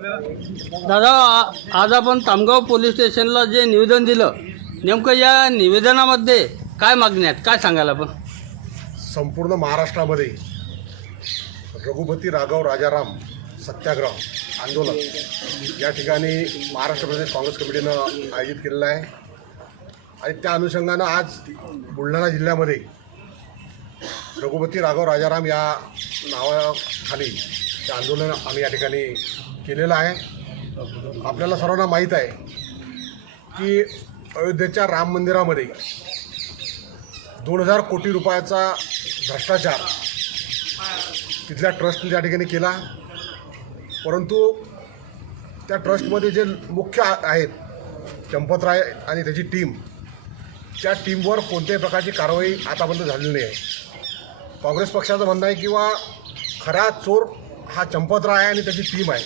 दादा, आज आपण तामगाव पोलीस स्टेशनला जे निवेदन दिलं, नेमकं या निवेदनामध्ये काय मागणी आहेत, काय सांगाल आपण? संपूर्ण महाराष्ट्रामध्ये रघुपती राघव राजाराम सत्याग्रह आंदोलन या ठिकाणी महाराष्ट्र प्रदेश काँग्रेस कमिटीनं आयोजित केलेलं आहे आणि त्या अनुषंगानं आज बुलढाणा जिल्ह्यामध्ये रघुपती राघव राजाराम या नावाखाली ते आंदोलन आम्ही या ठिकाणी केलेलं आहे. आपल्याला सर्वांना माहीत आहे की अयोध्येच्या राम मंदिरामध्ये 2000 कोटी रुपयाचा भ्रष्टाचार तिथल्या ट्रस्टने त्या ठिकाणी केला. परंतु त्या ट्रस्टमध्ये जे मुख्य आहेत चंपतराय आणि त्याची टीम, त्या टीमवर कोणत्याही प्रकारची कारवाई आतापर्यंत झालेली नाही आहे. काँग्रेस पक्षाचं म्हणणं आहे किंवा खरा चोर हा चंपतराय आणि त्याची टीम आहे.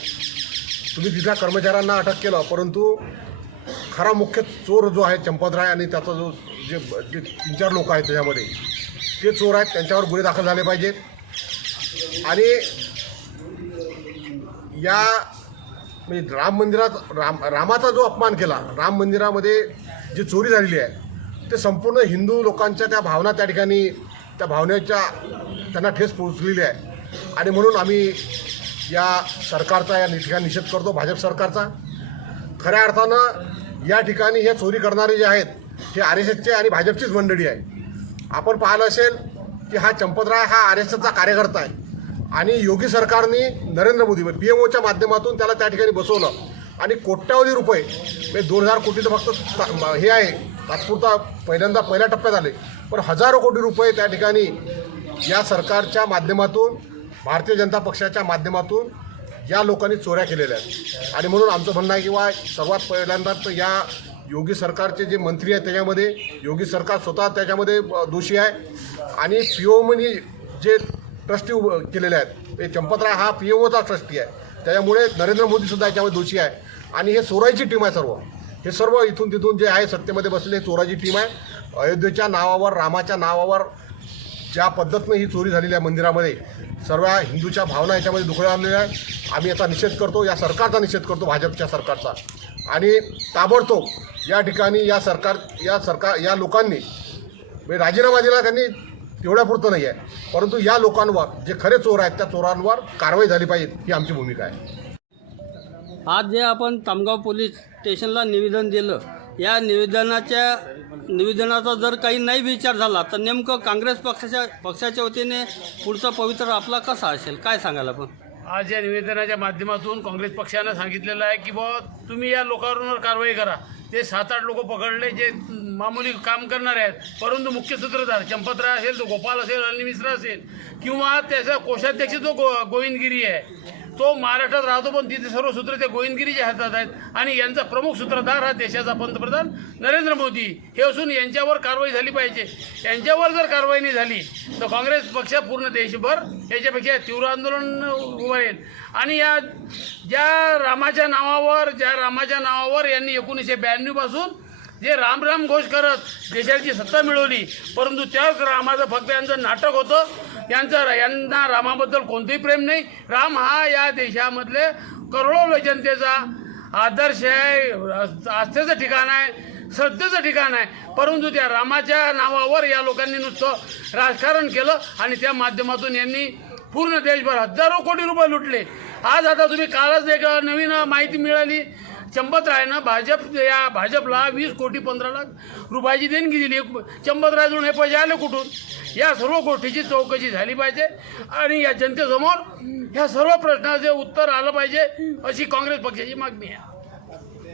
तुम्ही तिथल्या कर्मचाऱ्यांना अटक केलं, परंतु खरा मुख्य चोर जो आहे चंपतराय आणि त्याचा जो जे 3-4 लोक आहेत त्याच्यामध्ये ते चोर आहेत, त्यांच्यावर गुन्हे दाखल झाले पाहिजेत. आणि या म्हणजे राम मंदिरात रामाचा जो अपमान केला, राम मंदिरामध्ये जी चोरी झालेली आहे ते संपूर्ण हिंदू लोकांच्या त्या भावना त्या ठिकाणी त्या भावनेच्या त्यांना ठेस पोहोचलेली आहे. आणि म्हणून आम्ही या सरकारचा या ठिकाणी निषेध करतो, भाजप सरकारचा. खऱ्या अर्थानं या ठिकाणी हे चोरी करणारे जे आहेत हे RSSचे आणि भाजपचीच मंडळी आहे. आपण पाहिलं असेल की हा चंपतराय हा RSSचा कार्यकर्ता आहे आणि योगी सरकारने नरेंद्र मोदी PMOच्या माध्यमातून त्याला त्या ठिकाणी बसवलं आणि कोट्यावधी रुपये म्हणजे 2000 कोटीचं फक्त हे आहे तात्पुरता पहिल्या टप्प्यात आले, पण हजारो कोटी रुपये त्या ठिकाणी या सरकारच्या माध्यमातून भारतीय जनता पक्षाच्या माध्यमातून या लोकांनी चोऱ्या केलेल्या आहेत. आणि म्हणून आमचं म्हणणं आहे की सर्वात पहिल्यांदा तर या योगी सरकारचे जे मंत्री आहेत त्याच्यामध्ये योगी सरकार स्वतः त्याच्यामध्ये दोषी आहे आणि PMOने जे ट्रस्टी केलेले आहेत, हे चंपतराय हा PMOचा ट्रस्टी आहे, त्याच्यामुळे नरेंद्र मोदीसुद्धा याच्यामध्ये दोषी आहे. आणि हे चोराची टीम आहे. हे सर्व इथून तिथून जे आहे सत्तेमध्ये बसलेले हे चोराची टीम आहे. अयोध्येच्या नावावर, रामाच्या नावावर ज्या पद्धतीनं ही चोरी झालेली आहे मंदिरामध्ये, सर्व हिंदूच्या भावना याच्यामध्ये दुखल्या आणलेल्या आहे. आम्ही याचा निषेध करतो, या सरकारचा निषेध करतो, भाजपच्या सरकारचा. आणि ताबडतोब या ठिकाणी या लोकांनी राजीनामा दिला, त्यांनी तेवढ्यापुरतं नाही आहे, परंतु या लोकांवर जे खरे चोर आहेत त्या चोरांवर कारवाई झाली पाहिजे, ही आमची भूमिका आहे. आज जे आपण तामगाव पोलीस स्टेशनला निवेदन दिलं, या निवेदनाचा जर काही नाही विचार झाला तर नेमकं काँग्रेस पक्षाच्या वतीने पुढचा पवित्र आपला कसा असेल, काय सांगाल आपण? आज या निवेदनाच्या माध्यमातून काँग्रेस पक्षानं सांगितलेलं आहे की तुम्ही या लोकांवर कारवाई करा. ते 7-8 लोक पकडले जे मामूली काम करणारे आहेत, परंतु मुख्य सूत्रधार चंपतराय असेल, तो गोपाल असेल, अनिल मिश्रा असेल किंवा त्याचा कोषाध्यक्ष जो गोविंदगिरी आहे तो महाराष्ट्रात राहतो, पण तिथे सर्व सूत्र त्या गोविंदगिरीच्या हातात आहेत. आणि यांचा प्रमुख सूत्रधार हा देशाचा पंतप्रधान नरेंद्र मोदी हे असून यांच्यावर कारवाई झाली पाहिजे. यांच्यावर जर कारवाई नाही झाली तर काँग्रेस पक्ष पूर्ण देशभर याच्यापेक्षा तीव्र आंदोलन उभं राहील. आणि या ज्या रामाच्या नावावर यांनी 1992 पासून जे राम घोष करत देशाची सत्ता मिळवली, परंतु त्याच रामाचं फक्त यांचं नाटक होतं. यांना रामाबद्दल कोणतंही प्रेम नाही. राम हा या देशामधले करोडो जनतेचा आदर्श आहे, आस्थेचं ठिकाण आहे, श्रद्धेचं ठिकाण आहे. परंतु त्या रामाच्या नावावर या लोकांनी नुसतं राजकारण केलं आणि त्या माध्यमातून यांनी पूर्ण देशभर हजारो कोटी रुपये लुटले. आज आता तुम्ही कालच एक नवीन माहिती मिळाली, चंपतरायनं भाजपला 20 कोटी 15 लाख रुपयाची देणगी दिली. चंपतरायजवळून हे पैसे आले कुठून? या सर्व गोष्टीची चौकशी झाली पाहिजे आणि या जनतेसमोर ह्या सर्व प्रश्नाचे उत्तर आलं पाहिजे, अशी काँग्रेस पक्षाची मागणी आहे.